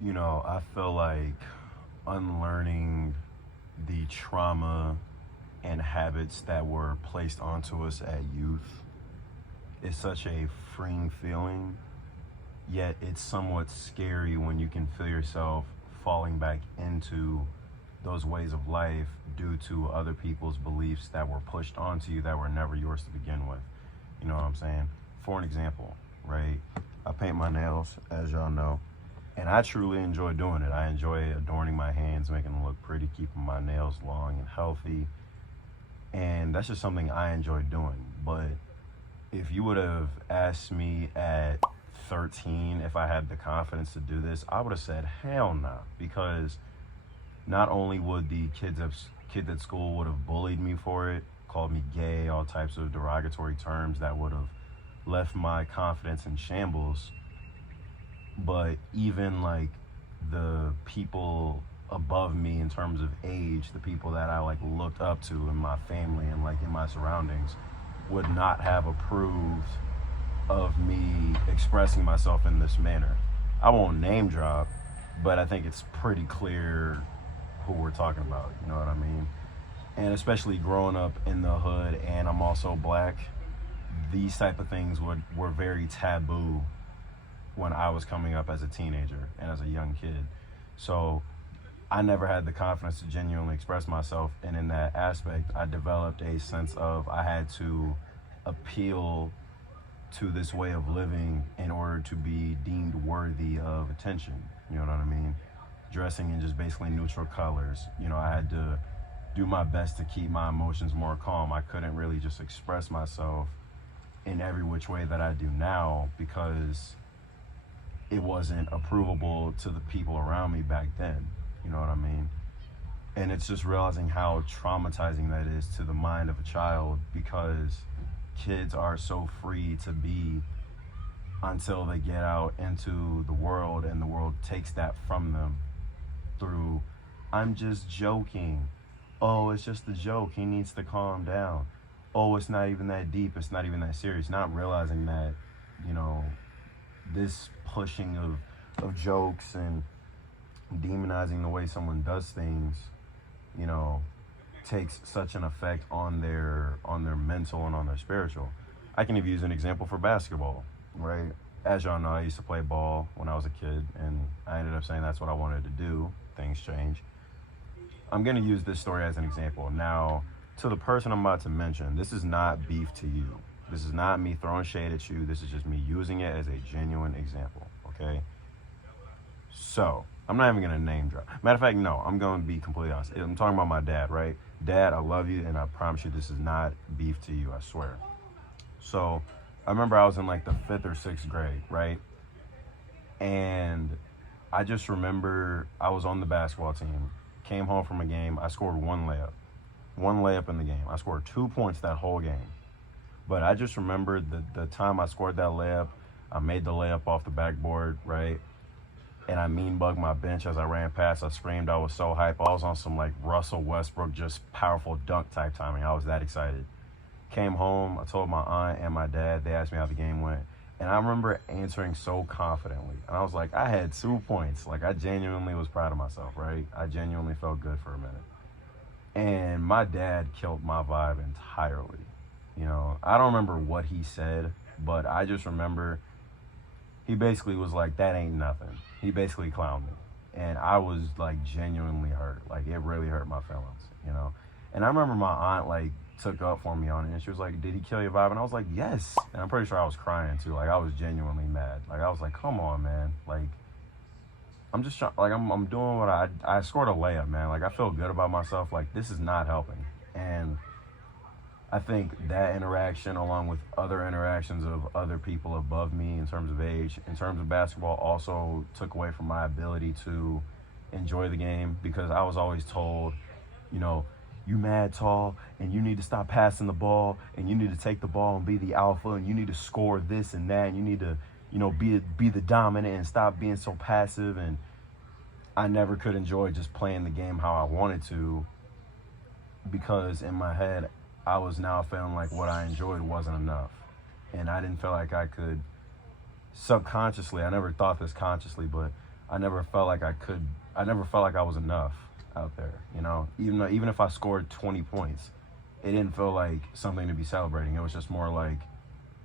I feel like unlearning the trauma and habits that were placed onto us at youth is such a freeing feeling, yet it's somewhat scary when you can feel yourself falling back into those ways of life due to other people's beliefs that were pushed onto you that were never yours to begin with. You know what I'm saying? For an example, right? I paint my nails, as y'all know, and I truly enjoy doing it. I enjoy adorning my hands, making them look pretty, keeping my nails long and healthy, and that's just something I enjoy doing. But if you would have asked me at 13 if I had the confidence to do this, I would have said hell no, because not only would the kids at school would have bullied me for it, called me gay, all types of derogatory terms that would have left my confidence in shambles, but even like the people above me in terms of age, the people that I like looked up to in my family and like in my surroundings, would not have approved of me expressing myself in this manner. I won't name drop, but I think it's pretty clear who we're talking about, you know what I mean? And especially growing up in the hood, and I'm also black, these type of things were very taboo when I was coming up as a teenager and as a young kid. So I never had the confidence to genuinely express myself, and in that aspect I developed a sense of I had to appeal to this way of living in order to be deemed worthy of attention. You know what I mean? Dressing in just basically neutral colors. I had to do my best to keep my emotions more calm. I couldn't really just express myself in every which way that I do now because it wasn't approvable to the people around me back then. You know what I mean? And it's just realizing how traumatizing that is to the mind of a child, because kids are so free to be until they get out into the world and the world takes that from them through, I'm just joking. Oh, it's just a joke. He needs to calm down. Oh, it's not even that deep. It's not even that serious. Not realizing that, you know, this pushing of jokes and demonizing the way someone does things, takes such an effect on their mental and on their spiritual. I can even use an example for basketball, right? As y'all know, I used to play ball when I was a kid, and I ended up saying that's what I wanted to do. Things change. I'm going to use this story as an example. Now, to the person I'm about to mention, this is not beef to you. This is not me throwing shade at you. This is just me using it as a genuine example, okay? So, I'm not even going to name drop. Matter of fact, no, I'm going to be completely honest. I'm talking about my dad, right? Dad, I love you, and I promise you this is not beef to you, I swear. So, I remember I was in like the 5th or 6th grade, right? And I just remember I was on the basketball team, came home from a game, I scored one layup in the game. I scored 2 points that whole game. But I just remember the time I scored that layup, I made the layup off the backboard, right? And I mean bugged my bench as I ran past. I screamed. I was so hyped. I was on some like Russell Westbrook, just powerful dunk type timing. I was that excited. Came home. I told my aunt and my dad. They asked me how the game went. And I remember answering so confidently. And I was like, I had 2 points. Like, I genuinely was proud of myself, right? I genuinely felt good for a minute. And my dad killed my vibe entirely. I don't remember what he said, but I just remember he basically was like, that ain't nothing. He basically clowned me. And I was like genuinely hurt. Like, it really hurt my feelings. And I remember my aunt like took up for me on it, and she was like, did he kill your vibe? And I was like, yes. And I'm pretty sure I was crying too. Like, I was genuinely mad. Like, I was like, come on, man. Like, I'm just trying, like, I'm doing what I scored a layup, man. Like, I feel good about myself. Like, this is not helping. And I think that interaction, along with other interactions of other people above me in terms of age, in terms of basketball, also took away from my ability to enjoy the game, because I was always told, you mad tall and you need to stop passing the ball, and you need to take the ball and be the alpha, and you need to score this and that, and you need to, be the dominant and stop being so passive. And I never could enjoy just playing the game how I wanted to, because in my head, I was now feeling like what I enjoyed wasn't enough. And I didn't feel like I could subconsciously, I never thought this consciously, but I never felt like I never felt like I was enough out there, you know? Even if I scored 20 points, it didn't feel like something to be celebrating. It was just more like,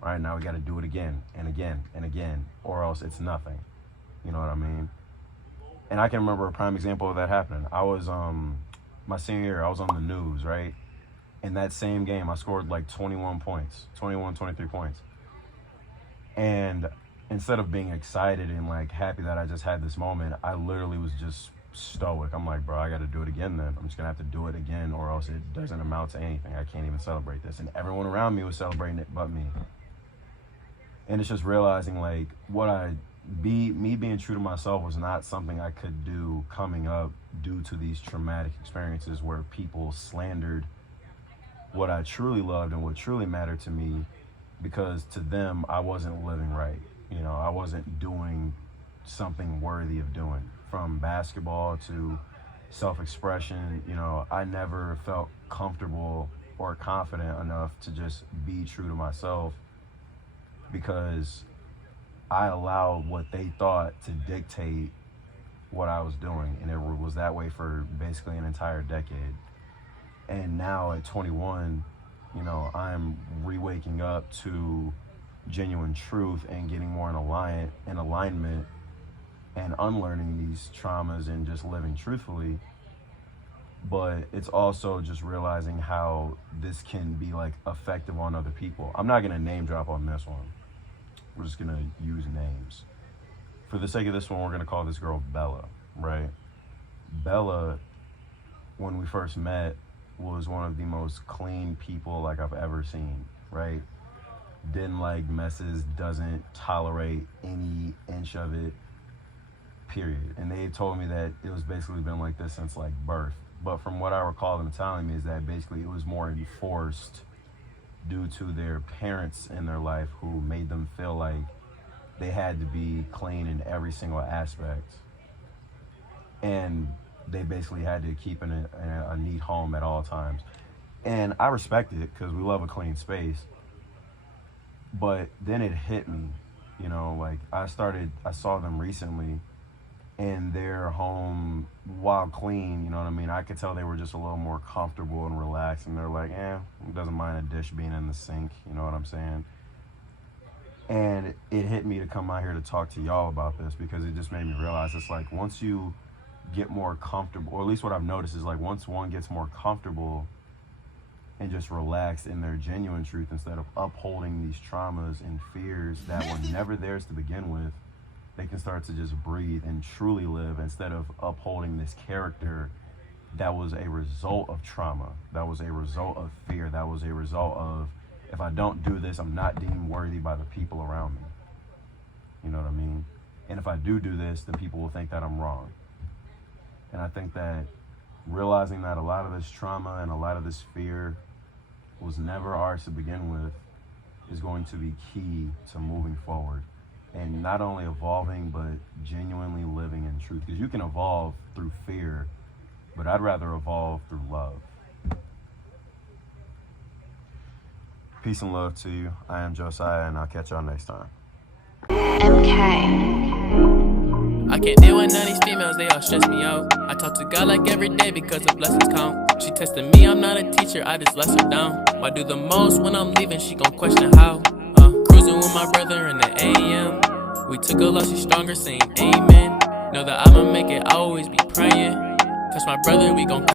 all right, now we got to do it again and again and again, or else it's nothing. You know what I mean? And I can remember a prime example of that happening. I was, my senior year, I was on the news, right? In that same game, I scored like 21 points, 21, 23 points. And instead of being excited and like happy that I just had this moment, I literally was just stoic. I'm like, bro, I got to do it again then. I'm just going to have to do it again, or else it doesn't amount to anything. I can't even celebrate this. And everyone around me was celebrating it but me. And it's just realizing like me being true to myself was not something I could do coming up due to these traumatic experiences where people slandered what I truly loved and what truly mattered to me, because to them I wasn't living right. You know, I wasn't doing something worthy of doing. From basketball to self-expression, you know, I never felt comfortable or confident enough to just be true to myself, because I allowed what they thought to dictate what I was doing. And it was that way for basically an entire decade. And now at 21, you know, I'm re-waking up to genuine truth and getting more in alignment and unlearning these traumas and just living truthfully. But it's also just realizing how this can be like effective on other people. I'm not gonna name drop on this one. We're just gonna use names. For the sake of this one, we're gonna call this girl Bella, right? Bella, when we first met, was one of the most clean people like I've ever seen, right? Didn't like messes, doesn't tolerate any inch of it, period. And they told me that it was basically been like this since like birth. But from what I recall them telling me is that basically it was more enforced due to their parents in their life who made them feel like they had to be clean in every single aspect. And they basically had to keep in a neat home at all times. And I respect it because we love a clean space. But then it hit me, you know, like I saw them recently and their home, while clean, you know what I mean? I could tell they were just a little more comfortable and relaxed, and they're like, it doesn't mind a dish being in the sink, you know what I'm saying? And it hit me to come out here to talk to y'all about this, because it just made me realize it's like once you get more comfortable, or at least what I've noticed is like once one gets more comfortable and just relaxed in their genuine truth, instead of upholding these traumas and fears that were never theirs to begin with, they can start to just breathe and truly live, instead of upholding this character that was a result of trauma, that was a result of fear, that was a result of, if I don't do this, I'm not deemed worthy by the people around me. You know what I mean? And if I do this, then people will think that I'm wrong. And I think that realizing that a lot of this trauma and a lot of this fear was never ours to begin with is going to be key to moving forward. And not only evolving, but genuinely living in truth. Because you can evolve through fear, but I'd rather evolve through love. Peace and love to you. I am Josiah, and I'll catch y'all next time. MK. I can't deal with none of these females, they all stress me out. I talk to God like every day because the blessings count. She testing me, I'm not a teacher, I just let her down. Why do the most when I'm leaving, she gon' question how. Cruising with my brother in the AM. We took a loss, she's stronger, saying amen. Know that I'ma make it, I always be praying. Cause my brother, we gon'